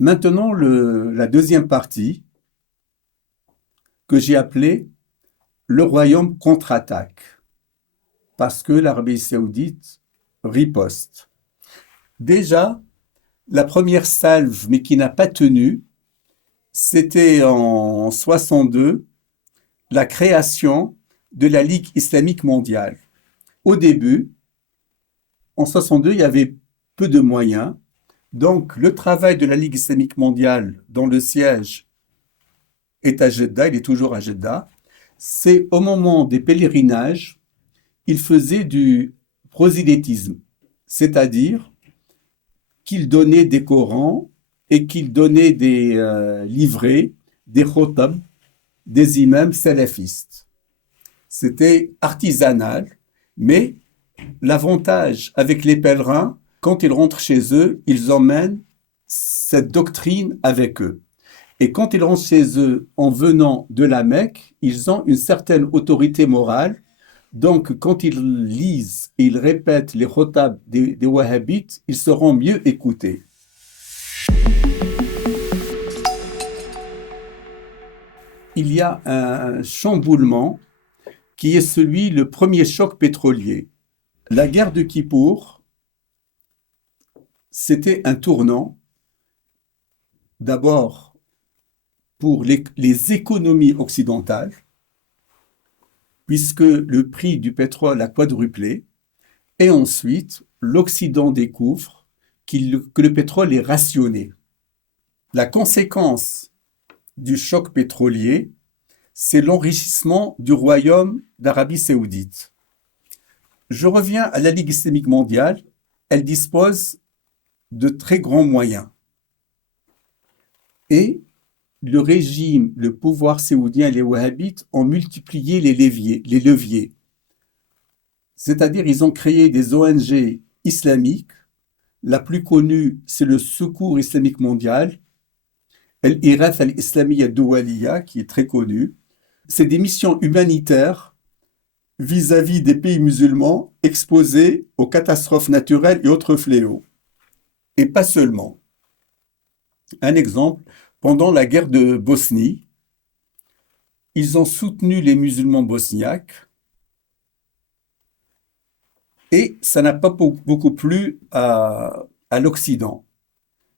Maintenant, la deuxième partie que j'ai appelée le royaume contre-attaque, parce que l'Arabie saoudite riposte. Déjà, la première salve, mais qui n'a pas tenu, c'était en 62, la création de la Ligue islamique mondiale. Au début, en 62, il y avait peu de moyens. Donc, le travail de la Ligue islamique mondiale, dont le siège est à Jeddah, il est toujours à Jeddah, c'est au moment des pèlerinages, il faisait du prosélytisme, c'est-à-dire qu'il donnait des Corans et qu'il donnait des livrets, des khotab, des imams salafistes. C'était artisanal, mais l'avantage avec les pèlerins, quand ils rentrent chez eux, ils emmènent cette doctrine avec eux. Et quand ils rentrent chez eux en venant de la Mecque, ils ont une certaine autorité morale. Donc, quand ils lisent et ils répètent les khotab des wahhabites, ils seront mieux écoutés. Il y a un chamboulement qui est le premier choc pétrolier. La guerre de Kippour, c'était un tournant, d'abord pour les économies occidentales, puisque le prix du pétrole a quadruplé, et ensuite, l'Occident découvre que le pétrole est rationné. La conséquence du choc pétrolier, c'est l'enrichissement du royaume d'Arabie saoudite. Je reviens à la Ligue islamique mondiale. Elle dispose de très grands moyens. Et le régime, le pouvoir saoudien et les wahhabites ont multiplié les leviers. C'est-à-dire, ils ont créé des ONG islamiques. La plus connue, c'est le Secours islamique mondial, Al-Irath al-Islamiyya Doualiya, qui est très connue. C'est des missions humanitaires vis-à-vis des pays musulmans exposés aux catastrophes naturelles et autres fléaux. Et pas seulement. Un exemple, pendant la guerre de Bosnie, ils ont soutenu les musulmans bosniaques et ça n'a pas beaucoup plu à l'Occident.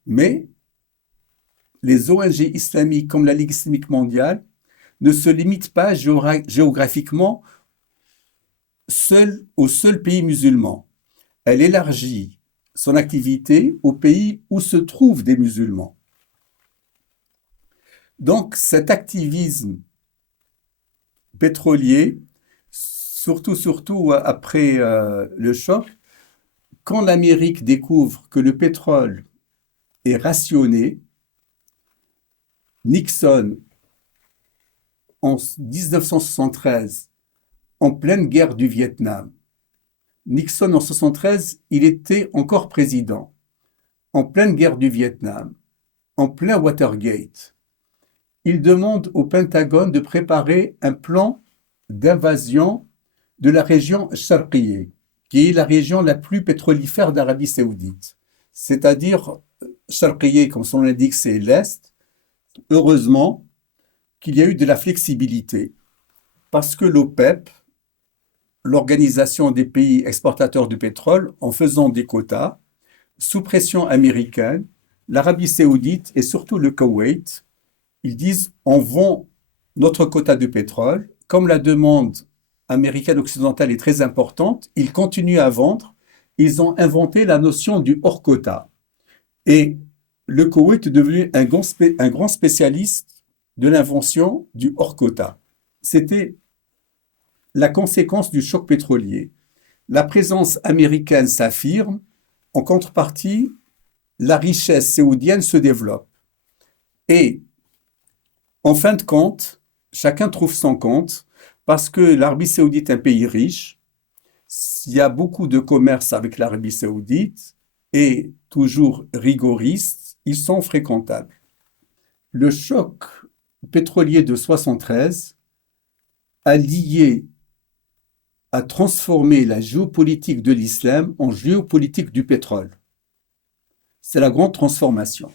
Mais les ONG islamiques comme la Ligue islamique mondiale ne se limitent pas géographiquement aux seuls pays musulmans. Elle élargit son activité aux pays où se trouvent des musulmans. Donc cet activisme pétrolier, surtout après le choc, quand l'Amérique découvre que le pétrole est rationné, Nixon, en 1973, en pleine guerre du Vietnam, Nixon en 1973, il était encore président, en pleine guerre du Vietnam, en plein Watergate. Il demande au Pentagone de préparer un plan d'invasion de la région Sharqiyya, qui est la région la plus pétrolifère d'Arabie saoudite. C'est-à-dire, Sharqiyya, comme son nom l'indique, c'est l'Est. Heureusement qu'il y a eu de la flexibilité, parce que l'OPEP, l'Organisation des pays exportateurs de pétrole, en faisant des quotas, sous pression américaine, l'Arabie saoudite et surtout le Koweït, ils disent on vend notre quota de pétrole. Comme la demande américaine occidentale est très importante, ils continuent à vendre. Ils ont inventé la notion du hors-quota. Et le Koweït est devenu un grand spécialiste de l'invention du hors-quota. C'était la conséquence du choc pétrolier. La présence américaine s'affirme. En contrepartie, la richesse saoudienne se développe. Et en fin de compte, chacun trouve son compte parce que l'Arabie saoudite est un pays riche. Il y a beaucoup de commerce avec l'Arabie saoudite et toujours rigoristes, ils sont fréquentables. Le choc pétrolier de 73 a transformé la géopolitique de l'islam en géopolitique du pétrole. C'est la grande transformation.